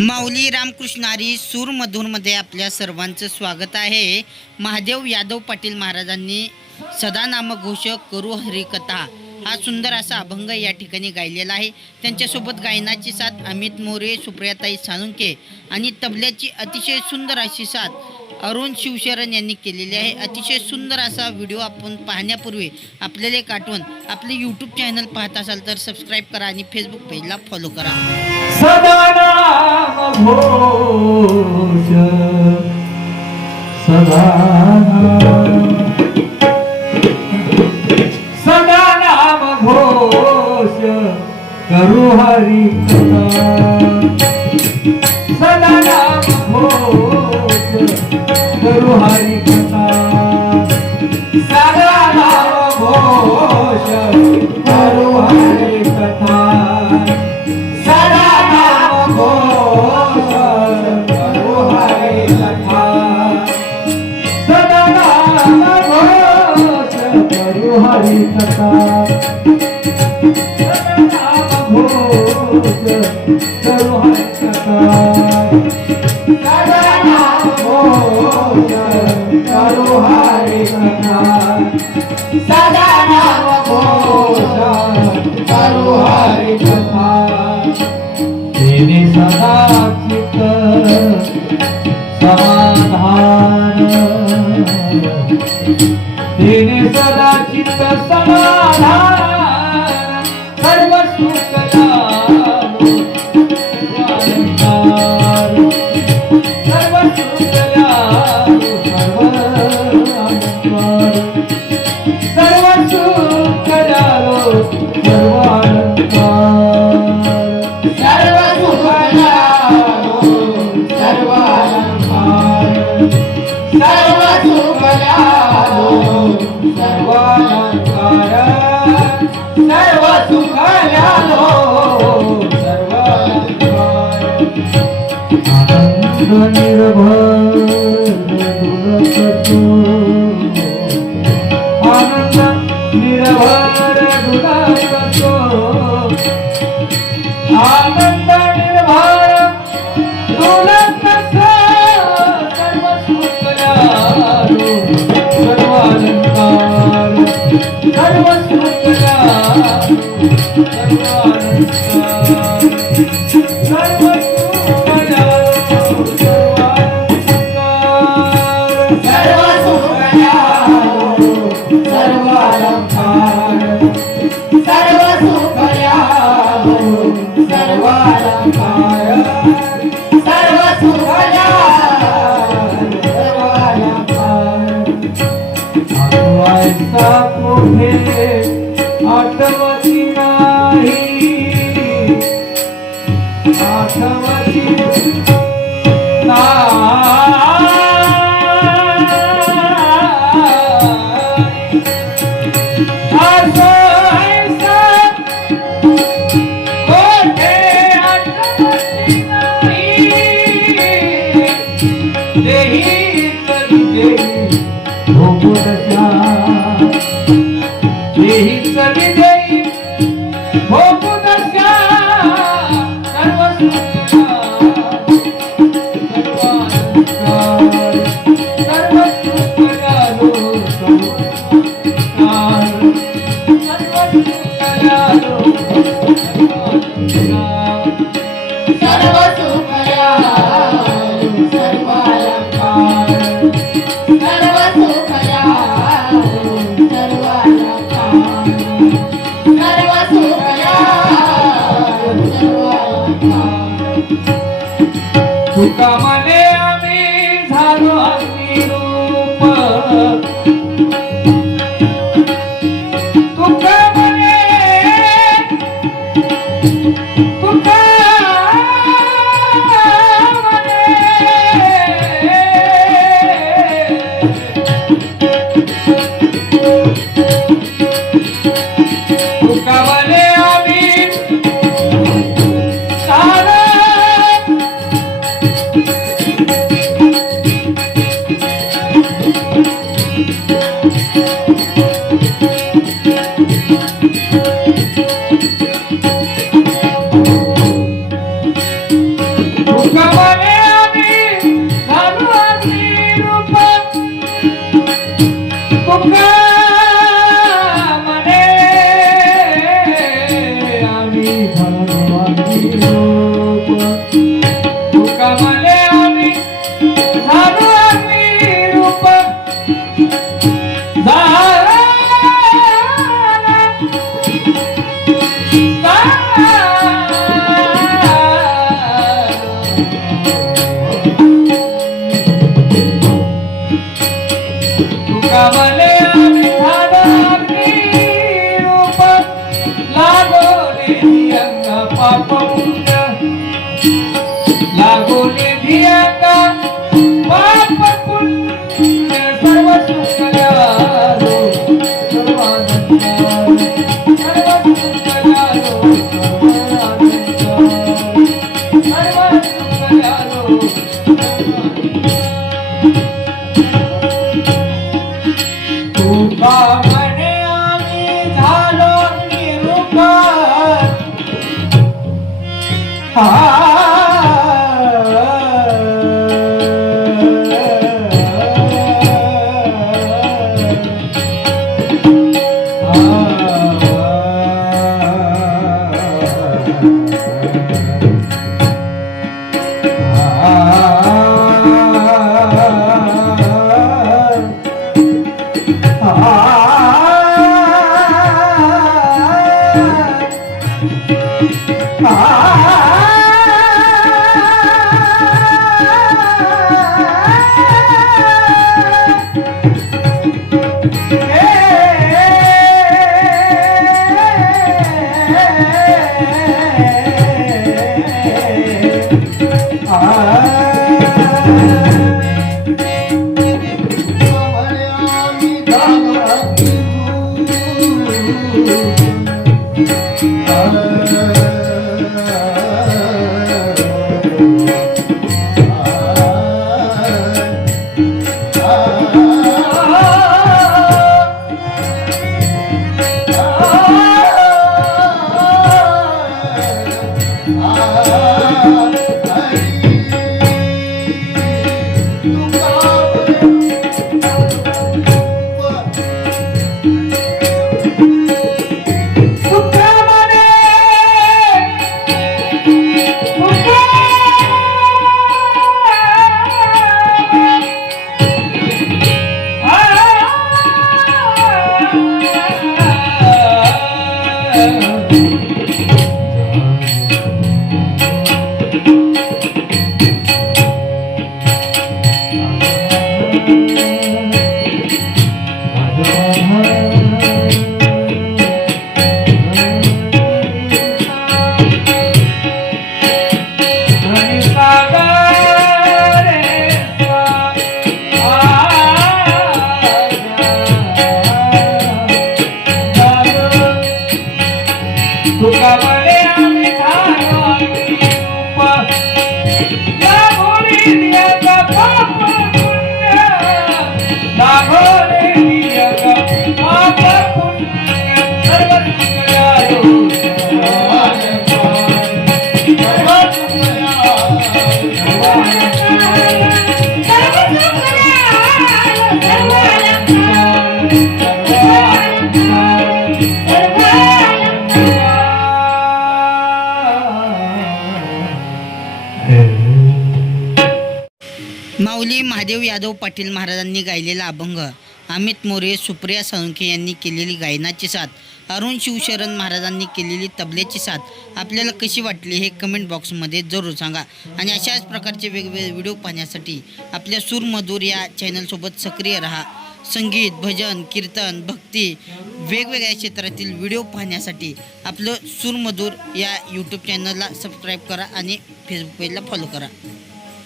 माऊली रामकृष्णारी सूर मधुरमध्ये आपल्या सर्वांचं स्वागत आहे। महादेव यादव पाटील महाराजांनी सदा नामघोष करू हरिकथा हा सुंदर असा अभंग या ठिकाणी गायलेला आहे। त्यांच्यासोबत गायनाची साथ अमित मोरे, सुप्रियाताई साळुंखे आणि तबल्याची अतिशय सुंदर अशी साथ अरुण शिवशरण यांनी केलेली आहे। अतिशय सुंदर असा व्हिडिओ आपण पाहण्यापूर्वी आपल्याला एक आठवण, आपले यूट्यूब चॅनल पाहत असाल तर सबस्क्राईब करा आणि फेसबुक पेजला फॉलो करा। सदा नाम घोष सदा नाम घोष करू हरी सदा नाम घोष करू हरी सदा नाम घोष करू हरी कथा हरि कथा नाम घोष करू हरि कथा नाम घोष करू हरि कथा सदा नाम घोष करू हरि कथा तेने सदा चित्त समाधान तेने सदा चित्त समाधान सर्व सुख लाभो सर्व सुख लाभो सर्व सुख लाभो सर्व आनंद निर्भर डोलत सर्व सुख लाभो सर्व अलंकार सर्व सुख लाभो सर्व अलंकार सर्व सुख लाभो सर्व सुख लाभो सर्व अलंकार सर्व सुख लाभो सर्व अलंकार सर्व सुख लाभो सर्व अलंकार ऐसा कुठे आठवती नाही आठवती तुका मने आम्ही झालो अग्निरूप तुका मने तुका मने आम्ही सारा तुका म्हणे आम्ही झालो अग्निरूप तुका म्हणे आम्ही झालो अग्निरूप तुका म्हणे आम्ही झालो अग्निरूप तुकामले आम्ही झालो अग्निरूप लागोले धियंग पाप पुण्य लागोले धियंग पाप पुण्य सर्व सुख झालो सर्वानंद सर्व सुख झालो सर्व सुख झालो तुका म्हणे आम्ही झालो निरूप माऊली महादेव यादव पाटील महाराजांनी गायलेला अभंग, अमित मोरे, सुप्रिया साळुंखे यांनी केलेली गायनाची साथ, अरुण शिवशरण महाराजांनी केलेली तबल्याची साथ आपल्याला कशी वाटली हे कमेंट बॉक्समध्ये जरूर सांगा. आणि अशाच प्रकारचे वेगवेगळे व्हिडिओ पाहण्यासाठी आपल्या सूरमधुर या चॅनलसोबत सक्रिय राहा. संगीत, भजन, कीर्तन, भक्ती वेगवेगळ्या क्षेत्रातील व्हिडिओ पाहण्यासाठी आपलं सूरमधुर या यूट्यूब चॅनलला सबस्क्राईब करा आणि फेसबुक पेजला फॉलो करा.